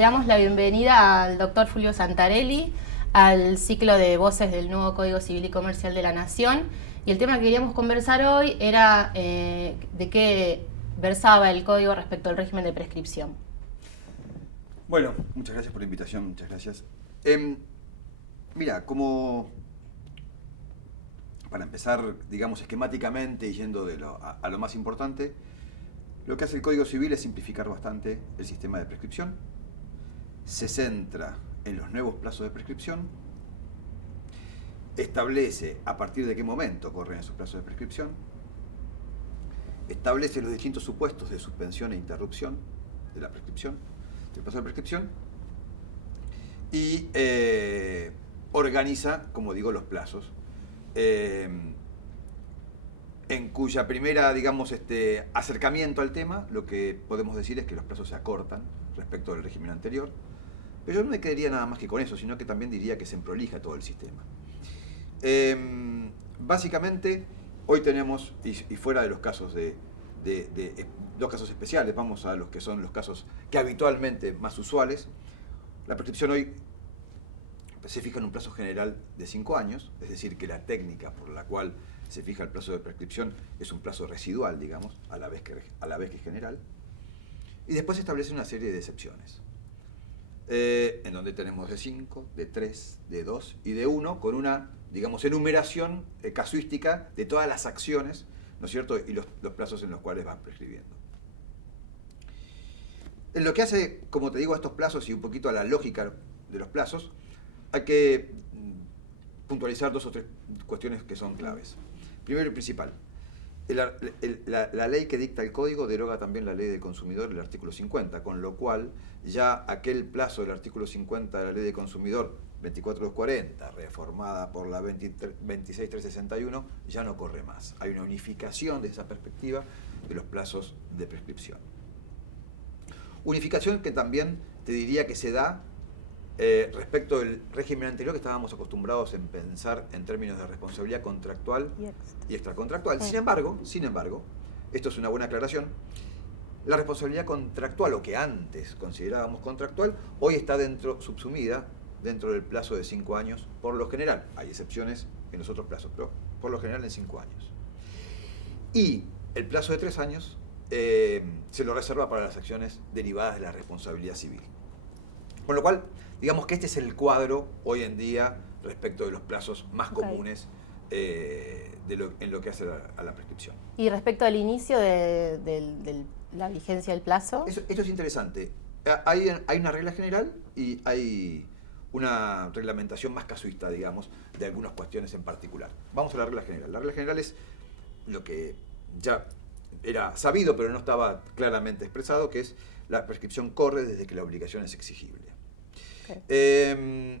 Le damos la bienvenida al doctor Fulvio Santarelli, al ciclo de voces del nuevo Código Civil y Comercial de la Nación. Y el tema que queríamos conversar hoy era de qué versaba el código respecto al régimen de prescripción. Bueno, muchas gracias por la invitación, muchas gracias. Mira, como para empezar, digamos, esquemáticamente y yendo a lo más importante, lo que hace el Código Civil es simplificar bastante el sistema de prescripción. Se centra en los nuevos plazos de prescripción, establece a partir de qué momento corren esos plazos de prescripción, establece los distintos supuestos de suspensión e interrupción de la prescripción, del plazo de prescripción, y organiza, como digo, los plazos, en cuya primera, digamos, acercamiento al tema, lo que podemos decir es que los plazos se acortan respecto del régimen anterior. Pero yo no me quedaría nada más que con eso, sino que también diría que se emprolija todo el sistema. Básicamente, hoy tenemos, y fuera de los casos de dos casos especiales, vamos a los que son los casos que habitualmente más usuales. La prescripción hoy se fija en un plazo general de 5 años, es decir, que la técnica por la cual se fija el plazo de prescripción es un plazo residual, digamos, a la vez que es general. Y después se establece una serie de excepciones, en donde tenemos de 5, de 3, de 2 y de 1, con una, digamos, enumeración casuística de todas las acciones, ¿no es cierto?, y los plazos en los cuales van prescribiendo. En lo que hace, como te digo, a estos plazos y un poquito a la lógica de los plazos, hay que puntualizar 2 o 3 cuestiones que son claves. Primero y principal, la ley que dicta el código deroga también la ley del consumidor, el artículo 50, con lo cual ya aquel plazo del artículo 50 de la ley del consumidor, 24240, reformada por la 26361, ya no corre más. Hay una unificación de esa perspectiva de los plazos de prescripción. Unificación que también te diría que se da respecto del régimen anterior, que estábamos acostumbrados en pensar en términos de responsabilidad contractual y extracontractual. Sin embargo, esto es una buena aclaración, la responsabilidad contractual, o que antes considerábamos contractual, hoy está subsumida dentro del plazo de 5 años, por lo general. Hay excepciones en los otros plazos, pero por lo general en 5 años. Y el plazo de 3 años se lo reserva para las acciones derivadas de la responsabilidad civil. Con lo cual, digamos que este es el cuadro hoy en día respecto de los plazos más comunes en lo que hace a la prescripción. Y respecto al inicio de la vigencia del plazo. Esto es interesante. Hay una regla general y hay una reglamentación más casuista, digamos, de algunas cuestiones en particular. Vamos a la regla general. La regla general es lo que ya era sabido, pero no estaba claramente expresado, que es la prescripción corre desde que la obligación es exigible. Okay.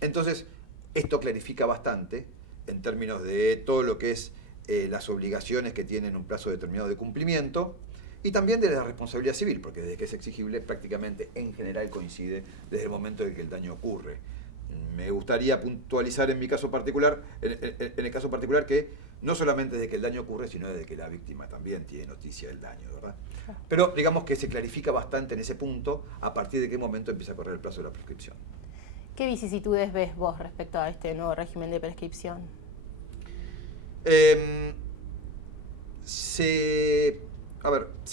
Entonces, esto clarifica bastante en términos de todo lo que es las obligaciones que tienen un plazo determinado de cumplimiento y también de la responsabilidad civil, porque desde que es exigible prácticamente en general coincide desde el momento en que el daño ocurre. Me gustaría puntualizar en mi caso particular, en el caso particular, que no solamente desde que el daño ocurre, sino desde que la víctima también tiene noticia del daño, ¿verdad? Pero digamos que se clarifica bastante en ese punto a partir de qué momento empieza a correr el plazo de la prescripción. ¿Qué vicisitudes ves vos respecto a este nuevo régimen de prescripción? Se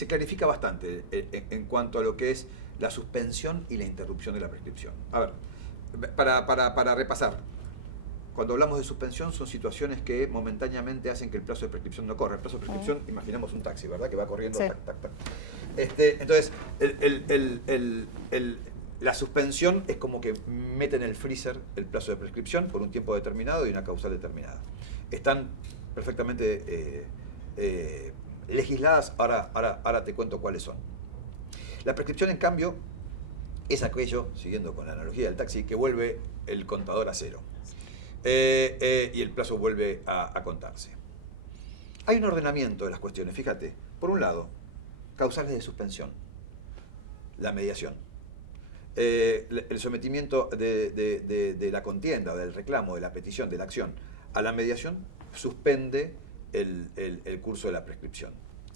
clarifica bastante en cuanto a lo que es la suspensión y la interrupción de la prescripción. A ver, para repasar, cuando hablamos de suspensión son situaciones que momentáneamente hacen que el plazo de prescripción no corra. El plazo de prescripción, imaginamos un taxi, ¿verdad? Que va corriendo, sí. Tac, tac, tac. Entonces, la suspensión es como que mete en el freezer el plazo de prescripción por un tiempo determinado y una causal determinada. Están perfectamente legisladas, ahora te cuento cuáles son. La prescripción, en cambio, es aquello, siguiendo con la analogía del taxi, que vuelve el contador a cero. Y el plazo vuelve a contarse. Hay un ordenamiento de las cuestiones, fíjate. Por un lado, causales de suspensión, la mediación. El sometimiento de la contienda, del reclamo, de la petición, de la acción a la mediación suspende el curso de la prescripción.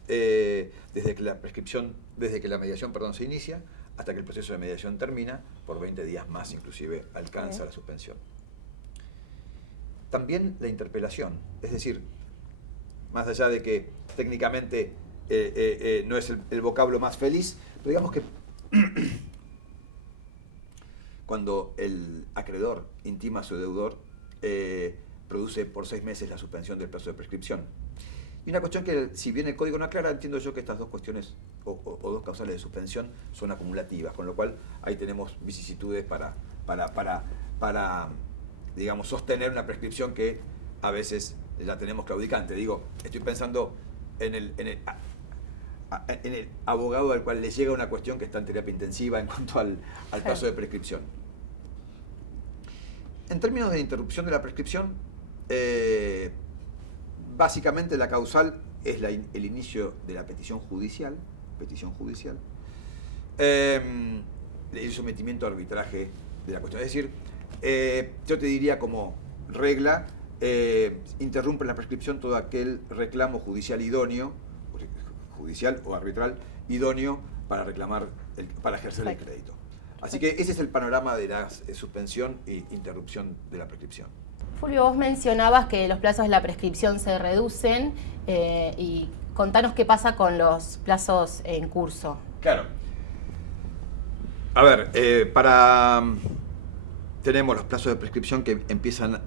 Desde que la mediación se inicia hasta que el proceso de mediación termina, por 20 días más inclusive alcanza la suspensión. También la interpelación, es decir, más allá de que técnicamente no es el vocablo más feliz, pero digamos que cuando el acreedor intima a su deudor, produce por 6 meses la suspensión del plazo de prescripción. Y una cuestión que, si bien el código no aclara, entiendo yo que estas dos cuestiones o dos causales de suspensión son acumulativas, con lo cual ahí tenemos vicisitudes para digamos, sostener una prescripción que a veces la tenemos claudicante. Digo, estoy pensando en el abogado al cual le llega una cuestión que está en terapia intensiva en cuanto al plazo de prescripción. En términos de interrupción de la prescripción, básicamente la causal es el inicio de la petición judicial, el sometimiento a arbitraje de la cuestión. Es decir, yo te diría como regla, interrumpe la prescripción todo aquel reclamo judicial idóneo, judicial o arbitral idóneo para reclamar, para ejercer el crédito. Así que ese es el panorama de la suspensión e interrupción de la prescripción. Fulvio, vos mencionabas que los plazos de la prescripción se reducen y contanos qué pasa con los plazos en curso. Claro. A ver, tenemos los plazos de prescripción que empiezan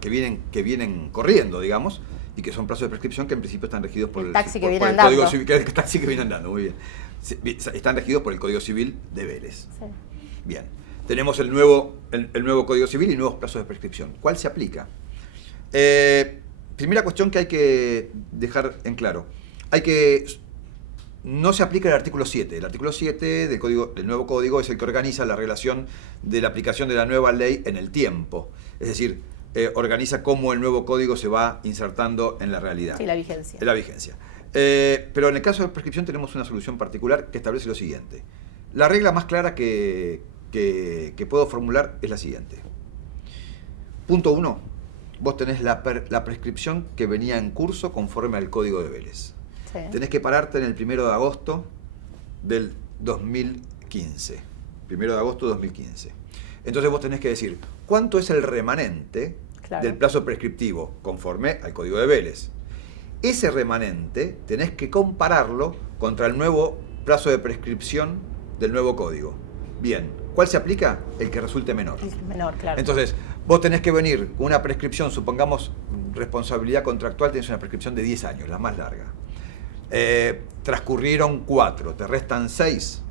que vienen corriendo, digamos, y que son plazos de prescripción que en principio están regidos por el taxi que viene por el andando. Código Civil, el taxi que viene andando, muy bien. Están regidos por el Código Civil de Vélez. Sí. Bien. Tenemos el nuevo Código Civil y nuevos plazos de prescripción. ¿Cuál se aplica? Primera cuestión que hay que dejar en claro. No se aplica el artículo 7. El artículo 7 del nuevo código es el que organiza la relación de la aplicación de la nueva ley en el tiempo. Es decir, organiza cómo el nuevo código se va insertando en la realidad. Sí, la vigencia. En la vigencia. Pero en el caso de prescripción tenemos una solución particular que establece lo siguiente. La regla más clara que puedo formular es la siguiente. Punto 1. Vos tenés la prescripción que venía en curso conforme al Código de Vélez. Sí. Tenés que pararte en el 1 de agosto del 2015. 1 de agosto de 2015. Entonces vos tenés que decir, ¿cuánto es el remanente del plazo prescriptivo conforme al Código de Vélez? Ese remanente tenés que compararlo contra el nuevo plazo de prescripción del nuevo código. Bien, ¿cuál se aplica? El que resulte menor. El menor, claro. Entonces, vos tenés que venir con una prescripción, supongamos responsabilidad contractual, tenés una prescripción de 10 años, la más larga. Transcurrieron 4, te restan 6.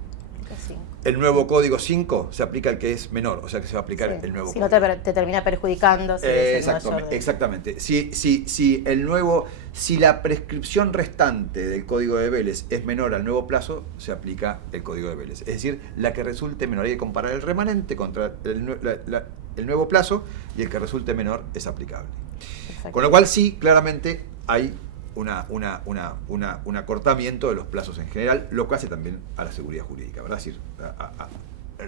El nuevo código 5 se aplica el que es menor, o sea que se va a aplicar el nuevo código. Si no te termina perjudicando. Exactamente. Si la prescripción restante del Código de Vélez es menor al nuevo plazo, se aplica el Código de Vélez. Es decir, la que resulte menor. Hay que comparar el remanente contra el nuevo plazo y el que resulte menor es aplicable. Exacto. Con lo cual sí, claramente hay un acortamiento de los plazos en general, lo que hace también a la seguridad jurídica, ¿verdad? Es decir,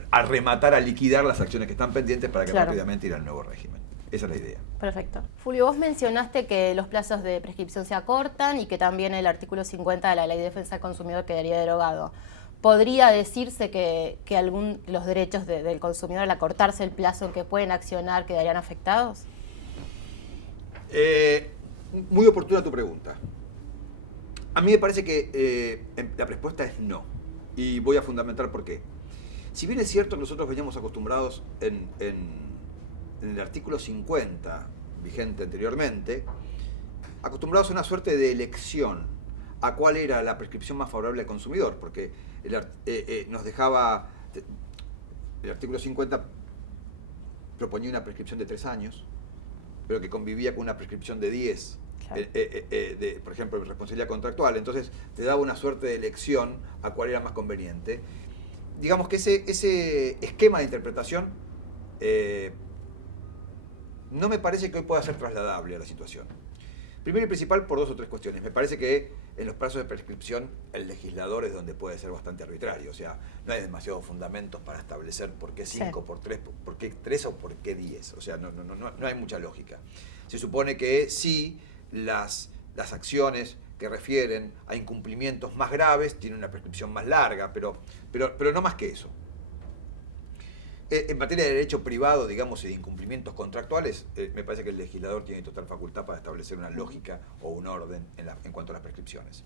a rematar, a liquidar las acciones que están pendientes para que rápidamente ir al nuevo régimen. Esa es la idea. Perfecto. Fulvio, vos mencionaste que los plazos de prescripción se acortan y que también el artículo 50 de la Ley de Defensa del Consumidor quedaría derogado. ¿Podría decirse que los derechos del consumidor al acortarse el plazo en que pueden accionar quedarían afectados? Muy oportuna tu pregunta. A mí me parece que la respuesta es no. Y voy a fundamentar por qué. Si bien es cierto, nosotros veníamos acostumbrados en el artículo 50, vigente anteriormente, acostumbrados a una suerte de elección a cuál era la prescripción más favorable al consumidor, porque nos dejaba, el artículo 50 proponía una prescripción de 3 años, pero que convivía con una prescripción de 10, claro. Por ejemplo, responsabilidad contractual. Entonces te daba una suerte de elección a cuál era más conveniente. Digamos que ese esquema de interpretación no me parece que hoy pueda ser trasladable a la situación. Primero y principal por 2 o 3 cuestiones. Me parece que en los plazos de prescripción el legislador es donde puede ser bastante arbitrario. O sea, no hay demasiados fundamentos para establecer por qué 5, por qué 3 o por qué 10. O sea, no hay mucha lógica. Se supone que sí las acciones que refieren a incumplimientos más graves tienen una prescripción más larga, pero no más que eso. En materia de derecho privado, digamos, y de incumplimientos contractuales, me parece que el legislador tiene total facultad para establecer una lógica o un orden en cuanto a las prescripciones.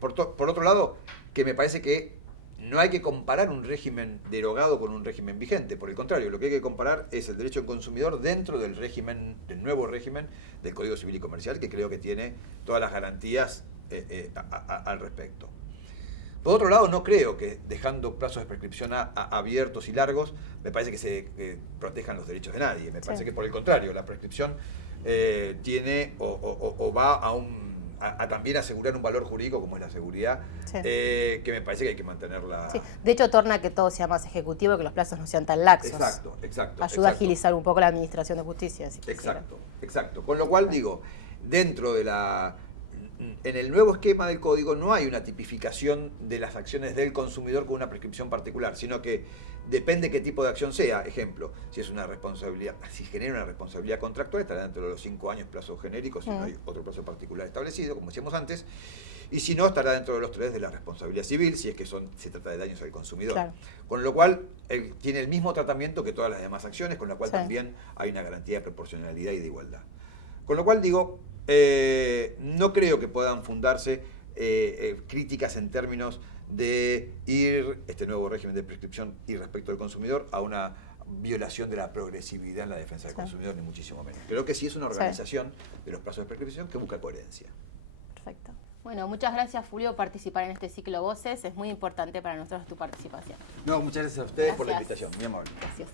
Por otro lado, que me parece que no hay que comparar un régimen derogado con un régimen vigente. Por el contrario, lo que hay que comparar es el derecho del consumidor dentro del nuevo régimen del Código Civil y Comercial, que creo que tiene todas las garantías al respecto. Por otro lado, no creo que dejando plazos de prescripción abiertos y largos, me parece que se protejan los derechos de nadie. Me parece que por el contrario, la prescripción tiene o va a también asegurar un valor jurídico como es la seguridad, que me parece que hay que mantenerla. Sí. De hecho, torna a que todo sea más ejecutivo y que los plazos no sean tan laxos. Exacto. Ayuda a agilizar un poco la administración de justicia. Si Exacto. Con lo cual, digo, dentro de en el nuevo esquema del código no hay una tipificación de las acciones del consumidor con una prescripción particular, sino que depende qué tipo de acción sea. Ejemplo, si es una responsabilidad, si genera una responsabilidad contractual, estará dentro de los 5 años plazos genéricos, si no hay otro plazo particular establecido, como decíamos antes, y si no, estará dentro de los 3 de la responsabilidad civil, si es que se trata de daños al consumidor. Claro. Con lo cual, tiene el mismo tratamiento que todas las demás acciones, con lo cual también hay una garantía de proporcionalidad y de igualdad. Con lo cual, digo, no creo que puedan fundarse críticas en términos de ir este nuevo régimen de prescripción y respecto del consumidor a una violación de la progresividad en la defensa del consumidor, ni muchísimo menos. Creo que sí es una organización de los plazos de prescripción que busca coherencia. Perfecto. Bueno, muchas gracias, Fulvio, por participar en este ciclo Voces. Es muy importante para nosotros tu participación. No, muchas gracias a ustedes por la invitación. Muy amable. Gracias.